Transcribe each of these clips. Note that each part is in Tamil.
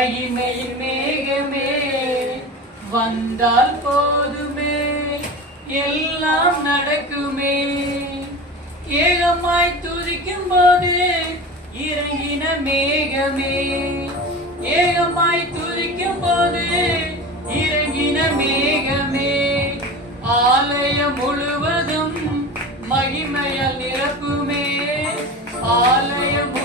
மகிமையின் மேகமே வந்தால் போதுமே. எல்லாம் நடக்குமே. ஏகமாய் துதிக்கும் போது இறங்கின மேகமே. ஏகமாய் துதிக்கும் போது இறங்கின மேகமே. ஆலயம் முழுவதும் மகிமையால் நிரப்புமே. ஆலயம்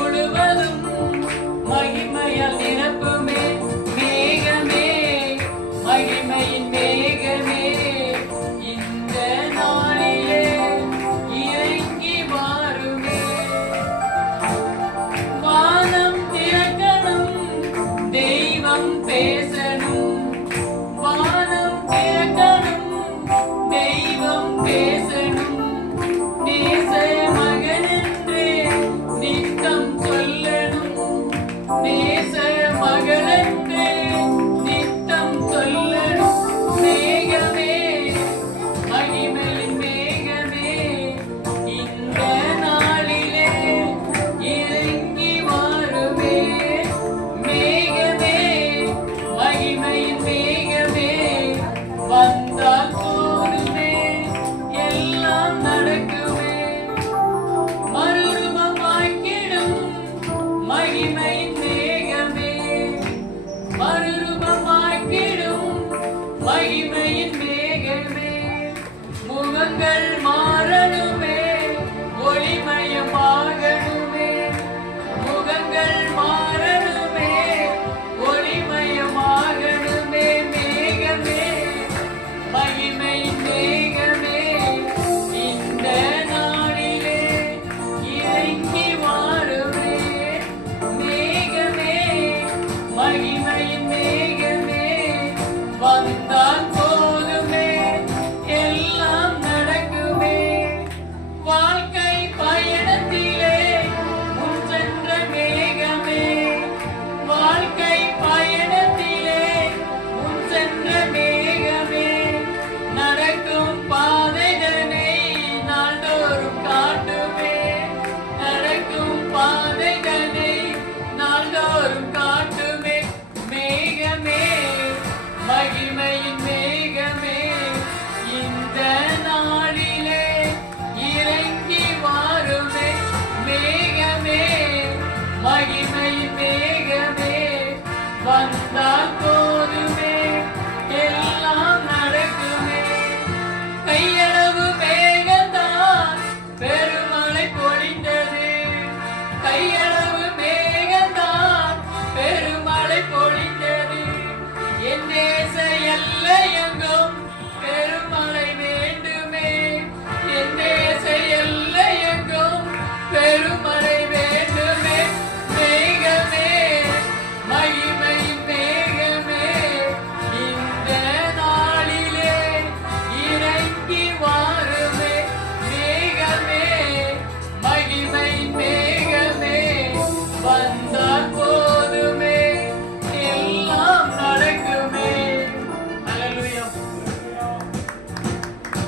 பேசணும் மகிமையின் மேகல் மேல் முகங்கள் மாறணுமே ஒளிமயமாகணுமே. முகங்கள் மாறணுமே ஒளிமயமாகணுமே. மேகமே மகிமையின் மேகமே இந்த நாளிலே இறங்கி வாருமே. மேகமே மகிமையின் மே Pagnan